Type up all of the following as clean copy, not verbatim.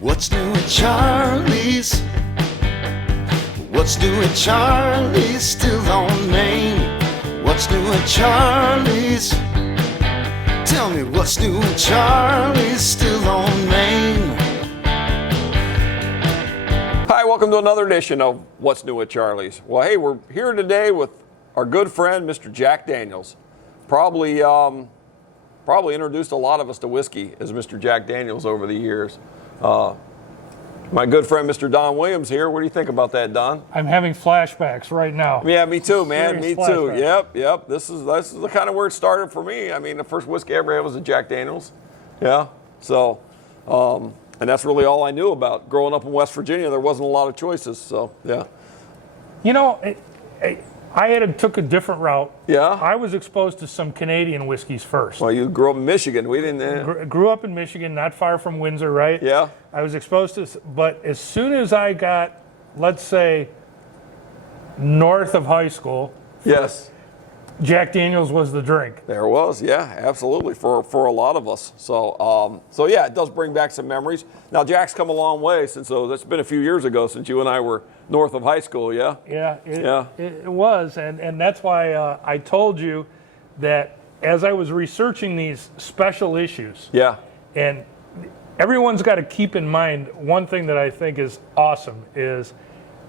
What's new at Charlie's? What's new at Charlie's? Still on Main. What's new at Charlie's? Tell me what's new at Charlie's? Still on Main. Hi, welcome to another edition of What's New at Charlie's. Well, hey, we're here today with our good friend, Mr. Jack Daniels. Probably introduced a lot of us to whiskey as Mr. Jack Daniels over the years. My good friend, Mr. Don Williams here. What do you think about that, Don? I'm having flashbacks right now. Yeah, me too, man. Serious Me too. flashbacks. Yep. This is the kind of where it started for me. I mean, the first whiskey I ever had was a Jack Daniels. Yeah. So, and that's really all I knew about. Growing up in West Virginia, there wasn't a lot of choices. So, yeah. You know, I took a different route. Yeah? I was exposed to some Canadian whiskeys first. Well, you grew up in Michigan. We didn't. Grew up in Michigan, not far from Windsor, right? Yeah. I was exposed to, but as soon as I got, let's say, north of high school, Yes. Jack Daniels was the drink. There was, yeah, absolutely, for a lot of us. So, yeah, it does bring back some memories. Now, Jack's come a long way since, that's been a few years ago since you and I were north of high school, yeah? Yeah, it was, and that's why I told you that as I was researching these special issues, Yeah. and everyone's got to keep in mind one thing that I think is awesome is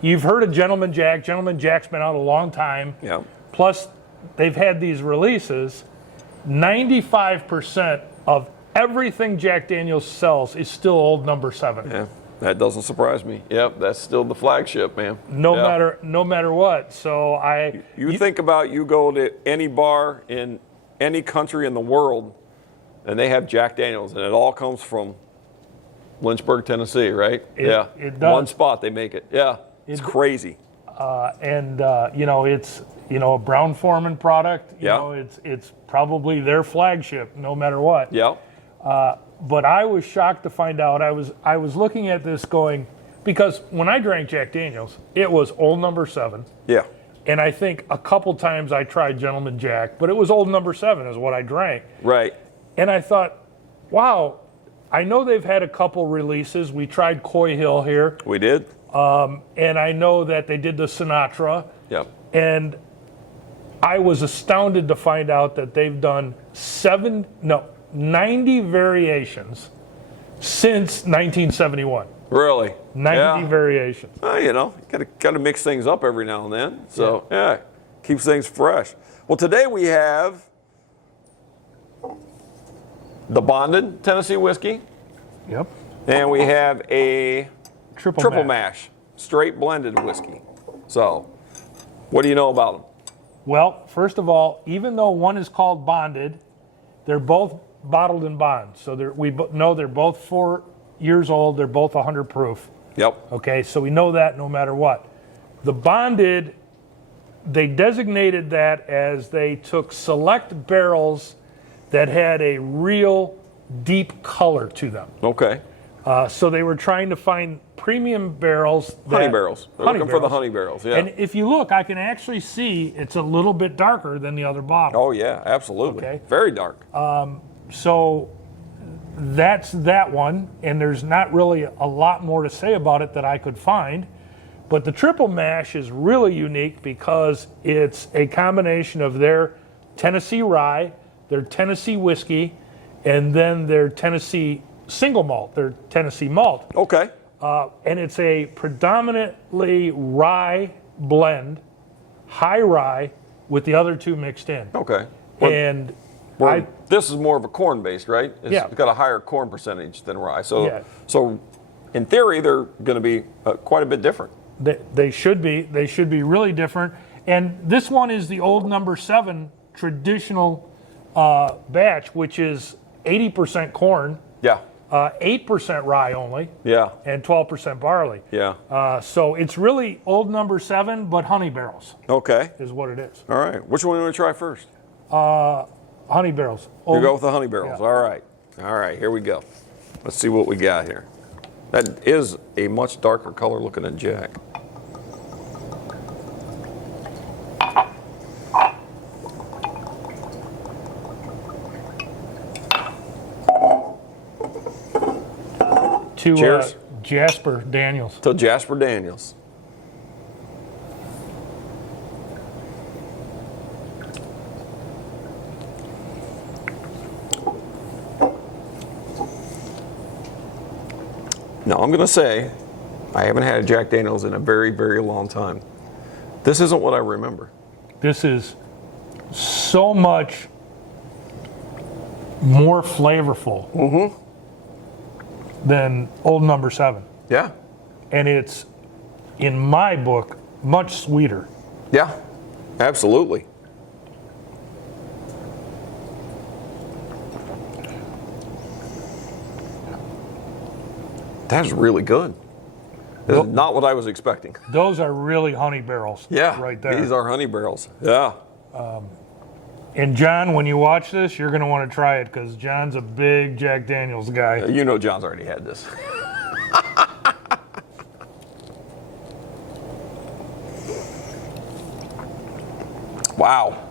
you've heard of Gentleman Jack. Gentleman Jack's been out a long time. Yeah. Plus, they've had these releases. 95% of everything Jack Daniels sells is still Old No.7. Yeah, that doesn't surprise me. Yep, that's still the flagship, man. No Yeah. matter what. So You think about you go to any bar in any country in the world, and they have Jack Daniels, and it all comes from Lynchburg, Tennessee, right? It does. One spot they make it. Yeah, it's crazy. It's a Brown-Forman product. You Yeah. know, it's probably their flagship, no matter what. Yeah. But I was shocked to find out. I was looking at this going, because when I drank Jack Daniels, it was Old No.7. Yeah. And I think a couple times I tried Gentleman Jack, but it was Old No.7 is what I drank. Right. And I thought, wow, I know they've had a couple releases. We tried Coy Hill here. We did. And I know that they did the Sinatra. Yep. And I was astounded to find out that they've done 90 variations since 1971. Really? 90 Yeah. variations. Well, you gotta mix things up every now and then. So yeah, keeps things fresh. Well, today we have the bonded Tennessee whiskey, Yep. and we have a triple mash. mash, straight blended whiskey. So, what do you know about them? Well, first of all, even though one is called bonded, they're both bottled in bond. So we know they're both 4 years old. They're both 100 proof. Yep. Okay, so we know that no matter what. The bonded, they designated that as they took select barrels that had a real deep color to them. Okay. So they were trying to find premium barrels. Honey barrels. They're looking for the honey barrels, yeah. And if you look, I can actually see it's a little bit darker than the other bottle. Oh, yeah, absolutely. Okay. Very dark. So that's that one, and there's not really a lot more to say about it that I could find. But the triple mash is really unique because it's a combination of their Tennessee rye, their Tennessee whiskey, and then their Tennessee single malt, their Tennessee malt. Okay. And it's a predominantly rye blend, high rye, with the other two mixed in. Okay. And this is more of a corn based, right? Yeah. It's got a higher corn percentage than rye. So, Yeah. so in theory, they're going to be quite a bit different. They should be. They should be really different. And this one is the Old No.7 traditional batch, which is 80% corn, Yeah. 8% rye only, Yeah. and 12% barley. Yeah. So it's really Old No.7, but honey barrels Okay. is what it is. All right. Which one do you want to try first? Honey barrels. You go with the honey barrels. Yeah. All right. All right. Here we go. Let's see what we got here. That is a much darker color looking than Jack. To Cheers. Jasper Daniels. To Jasper Daniels. Now, I'm going to say, I haven't had a Jack Daniels in a very, very long time. This isn't what I remember. This is so much more flavorful than Old No.7. Yeah. And it's, in my book, much sweeter. Yeah, absolutely. That's really good. This is not what I was expecting. Those are really honey barrels. Yeah, right there. These are honey barrels. Yeah. And John, when you watch this, you're going to want to try it because John's a big Jack Daniels guy. You know John's already had this. Wow.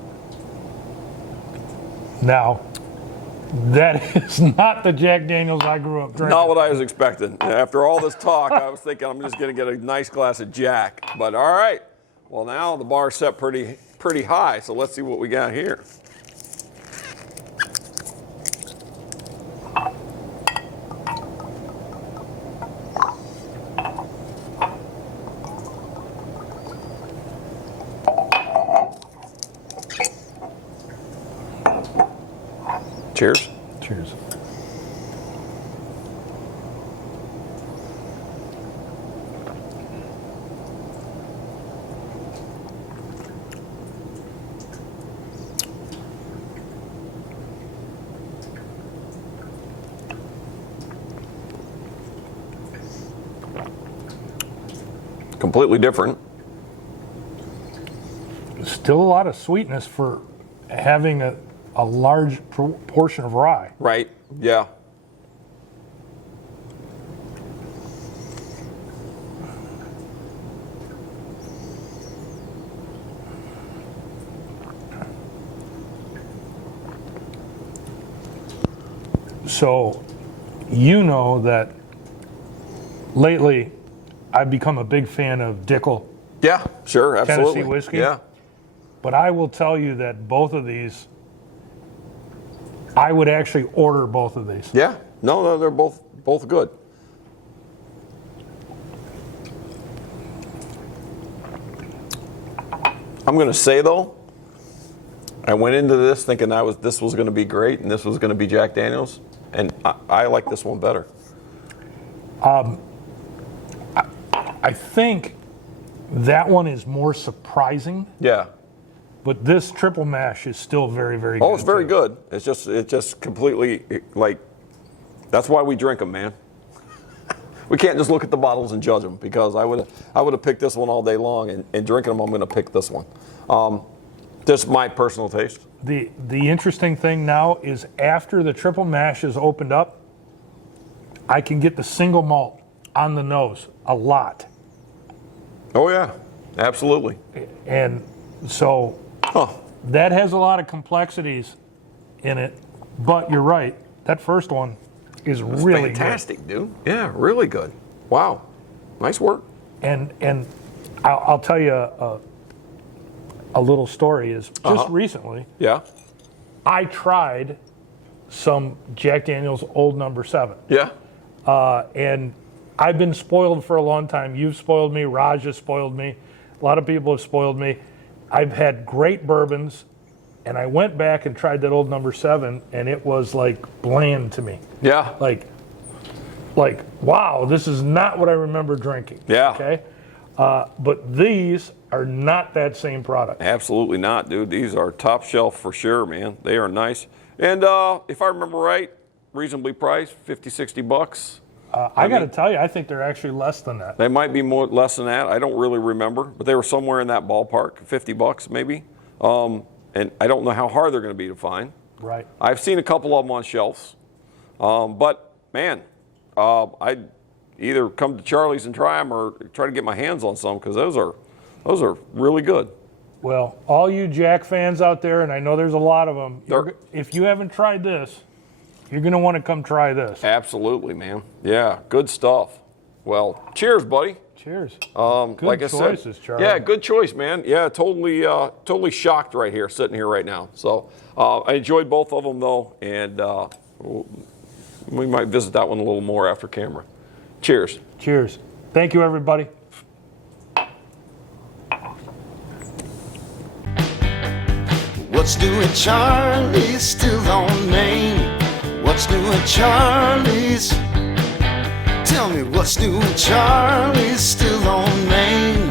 Now, that is not the Jack Daniels I grew up drinking. Not what I was expecting. After all this talk, I was thinking I'm just going to get a nice glass of Jack. But all right. Well, now the bar's set pretty high, so let's see what we got here. Cheers. Cheers. Completely different. Still a lot of sweetness for having a large portion of rye. Right. Yeah. So, you know that lately I've become a big fan of Dickel, Yeah, sure, absolutely. Tennessee whiskey. Yeah. but I will tell you that both of these, I would actually order both of these. Yeah. No, they're both good. I'm going to say though, I went into this thinking this was going to be great and this was going to be Jack Daniels, and I like this one better. I think that one is more surprising, Yeah. but this triple mash is still very, very good. Oh, it's very too. good. It's just completely like, that's why we drink them, man. We can't just look at the bottles and judge them, because I would have picked this one all day long, and drinking them, I'm going to pick this one. Just my personal taste. The interesting thing now is after the triple mash is opened up, I can get the single malt on the nose a lot. Oh yeah, absolutely. And so that has a lot of complexities in it, but you're right. That first one is really fantastic, dude. Yeah, really good. Wow, nice work. good. And I'll tell you a little story is just recently Yeah, I tried some Jack Daniels Old No.7. yeah. And I've been spoiled for a long time. You've spoiled me. Raj has spoiled me. A lot of people have spoiled me. I've had great bourbons, and I went back and tried that Old No.7, and it was like bland to me. Yeah. Like, wow, this is not what I remember drinking. Yeah. Okay. But these are not that same product. Absolutely not, dude. These are top shelf for sure, man. They are nice. And if I remember right, reasonably priced, 50, 60 bucks. I got to tell you, I think they're actually less than that. They might be less than that. I don't really remember, but they were somewhere in that ballpark, 50 bucks maybe. And I don't know how hard they're going to be to find. Right. I've seen a couple of them on shelves. But man, I'd either come to Charlie's and try them or try to get my hands on some, because those are really good. Well, all you Jack fans out there, and I know there's a lot of them, if you haven't tried this, You're going to want to come try this. Absolutely, man. Yeah, good stuff. Well, cheers, buddy. Cheers. Good like choices, I said, Charlie. yeah, good choice, man. Yeah, totally shocked right here, sitting here right now. So I enjoyed both of them though, and we might visit that one a little more after camera. Cheers. Cheers. Thank you, everybody. What's new at Charlie's? Still on Main. What's new at Charlie's? Tell me what's new at Charlie's? Still on Main.